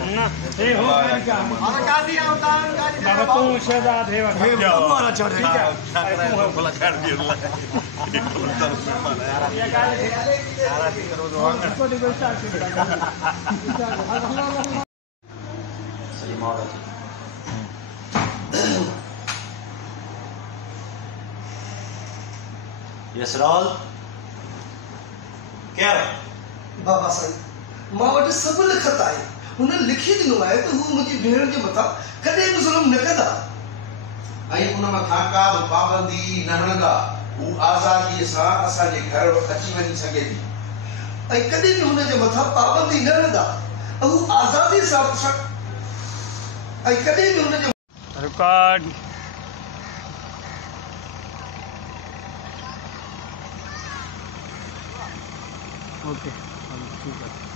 ना ये हो क्या और काजी अवतार काजी बाबा तू शहजाद है हमारा छोड़ ठीक है भला कर दियो ये गाली सारा करो दो इसको डिबेट स्टार्ट सलीम और यसराल क्या बाबा साईं मां वटि सभु लिखत आहे हुन लिखी ॾिनो आहे त हू मुंहिंजी भेण जे मथां कॾहिं बि ज़ुल्म न कंदा ऐं उन मथां का बि पाबंदी न हणंदा हू आज़ादीअ सां असांजे घर अची वञी सघे थी ऐं कॾहिं बि हुन जे मथां पाबंदी न हणंदा हू आज़ादी सां ऐं कॾहिं बि हुन जे रिकॉर्ड ओके ठीक है।